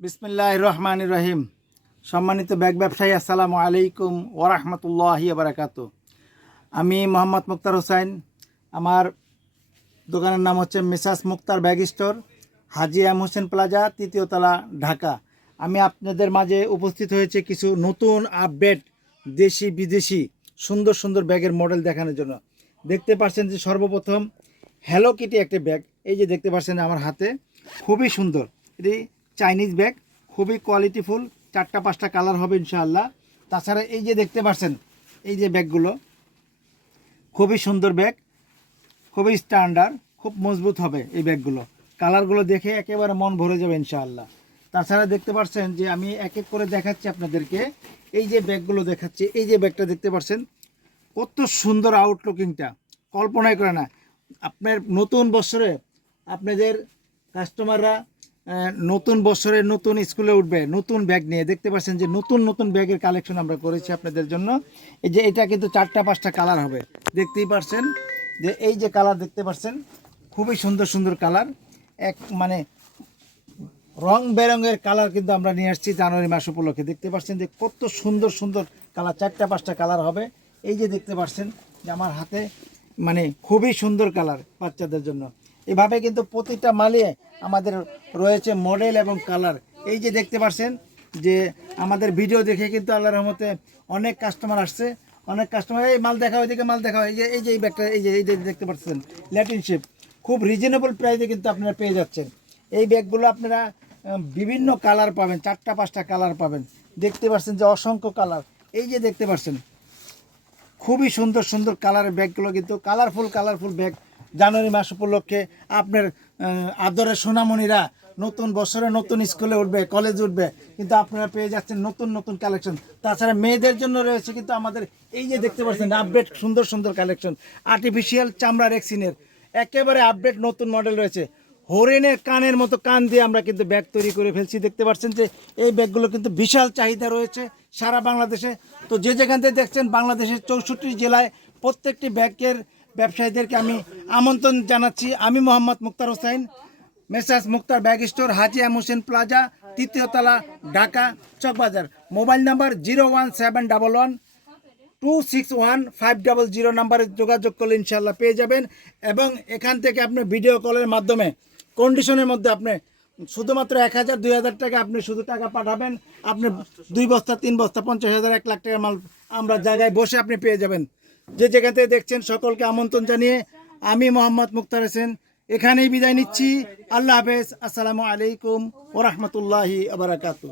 বিসমিল্লাহ রহমান রহিম। সম্মানিত ব্যাগ ব্যবসায়ী, আসসালামু আলাইকুম ওরহমতুল্লাহি বারাকাতু আমি মোহাম্মদ মুক্তার হোসেন আমার দোকানের নাম হচ্ছে Mrs Muktar bag store, Haji M Hossain plaza তৃতীয়তলা Dhaka. আমি আপনাদের মাঝে উপস্থিত হয়েছে কিছু নতুন আপডেট দেশি বিদেশি সুন্দর সুন্দর ব্যাগের মডেল দেখানোর জন্য। দেখতে পাচ্ছেন যে সর্বপ্রথম হ্যালো কিটি একটা ব্যাগ। এই যে দেখতে পাচ্ছেন আমার হাতে, খুবই সুন্দর। এটি চাইনিজ ব্যাগ খুবই কোয়ালিটিফুল চারটা, পাঁচটা কালার হবে ইনশাআল্লাহ। তাছাড়া এই যে দেখতে পাচ্ছেন, এই যে ব্যাগগুলো খুবই সুন্দর ব্যাগ খুবই স্ট্যান্ডার্ড খুব মজবুত হবে এই ব্যাগগুলো কালারগুলো দেখে একেবারে মন ভরে যাবে ইনশাআল্লাহ। তাছাড়া দেখতে পাচ্ছেন যে আমি এক এক করে দেখাচ্ছি আপনাদেরকে, এই যে ব্যাগগুলো দেখাচ্ছি, এই যে ব্যাগটা দেখতে পাচ্ছেন, কত সুন্দর আউটলুকিংটা কল্পনাই করে না, আপনার নতুন বছরে আপনাদের কাস্টমাররা নতুন বছরে নতুন স্কুলে উঠবে, নতুন ব্যাগ নিয়ে। দেখতে পাচ্ছেন যে নতুন নতুন ব্যাগের কালেকশন আমরা করেছি আপনাদের জন্য। এই যে এটা কিন্তু চারটা, পাঁচটা কালার হবে। দেখতেই পারছেন যে এই যে কালার দেখতে পাচ্ছেন, খুবই সুন্দর সুন্দর কালার এক মানে রং বেরঙের কালার কিন্তু আমরা নিয়ে আসছি জানুয়ারি মাস উপলক্ষে। দেখতে পাচ্ছেন যে কত সুন্দর সুন্দর কালার চারটা, পাঁচটা কালার হবে। এই যে দেখতে পাচ্ছেন যে আমার হাতে মানে খুবই সুন্দর কালার বাচ্চাদের জন্য। এভাবে কিন্তু প্রতিটা মালে আমাদের রয়েছে মডেল এবং কালার এই যে দেখতে পাচ্ছেন যে আমাদের ভিডিও দেখে কিন্তু আল্লাহ রহমতে অনেক কাস্টমার আসছে। অনেক কাস্টমার এই মাল দেখা, ওইদিকে মাল দেখা, এই যে এই যে এই ব্যাগটা, এই যে এই যে দেখতে পাচ্ছেন ল্যাটিন শেপ খুব রিজনেবল প্রাইসে কিন্তু আপনারা পেয়ে যাচ্ছেন। এই ব্যাগগুলো আপনারা বিভিন্ন কালার পাবেন, চারটা, পাঁচটা কালার পাবেন। দেখতে পাচ্ছেন যে অসংখ্য কালার এই যে দেখতে পাচ্ছেন, খুবই সুন্দর সুন্দর কালারের ব্যাগগুলো কিন্তু কালারফুল কালারফুল ব্যাগ। জানুয়ারি মাস উপলক্ষে আপনার আদরের সোনামণিরা নতুন বছরে নতুন স্কুলে উঠবে কলেজ উঠবে, কিন্তু আপনারা পেয়ে যাচ্ছেন নতুন নতুন কালেকশন তাছাড়া মেয়েদের জন্য রয়েছে কিন্তু আমাদের এই যে দেখতে পাচ্ছেন আপডেট সুন্দর সুন্দর কালেকশন আর্টিফিশিয়াল চামড়া রেক্সিনের একেবারে আপডেট নতুন মডেল রয়েছে। হরিণের কানের মতো কান দিয়ে আমরা কিন্তু ব্যাগ তৈরি করে ফেলছি। দেখতে পাচ্ছেন যে এই ব্যাগগুলো কিন্তু বিশাল চাহিদা রয়েছে সারা বাংলাদেশে। তো যে যেখান থেকে দেখছেন, বাংলাদেশের চৌষট্টি জেলায় প্রত্যেকটি ব্যাগের ব্যবসায়ীদেরকে আমি আমন্ত্রণ জানাচ্ছি। আমি Mohammad Muktar Hossain Mrs Muktar bag store, Haji M Hossain plaza তৃতীয়তলা Dhaka, Chawkbazar. Mobile number zero one seven double one two six one five double zero নাম্বারে যোগাযোগ করলে ইনশাল্লাহ পেয়ে যাবেন। এবং এখান থেকে আপনি ভিডিও কলের মাধ্যমে কন্ডিশনের মধ্যে আপনি শুধুমাত্র এক হাজার, দুই হাজার টাকা আপনি শুধু টাকা পাঠাবেন। আপনি দুই বস্তা, তিন বস্তা, পঞ্চাশ হাজার, এক লাখ টাকার মাল আমরা জায়গায় বসে আপনি পেয়ে যাবেন। যে যেখান থেকে দেখছেন সকলকে আমন্ত্রণ জানিয়ে আমি মোহাম্মদ মুক্তার হোসেন। এখানেই বিদায় নিচ্ছি। আল্লাহ হাফেজ। আসসালামু আলাইকুম ওরহমতুল্লাহি আবরাকাতু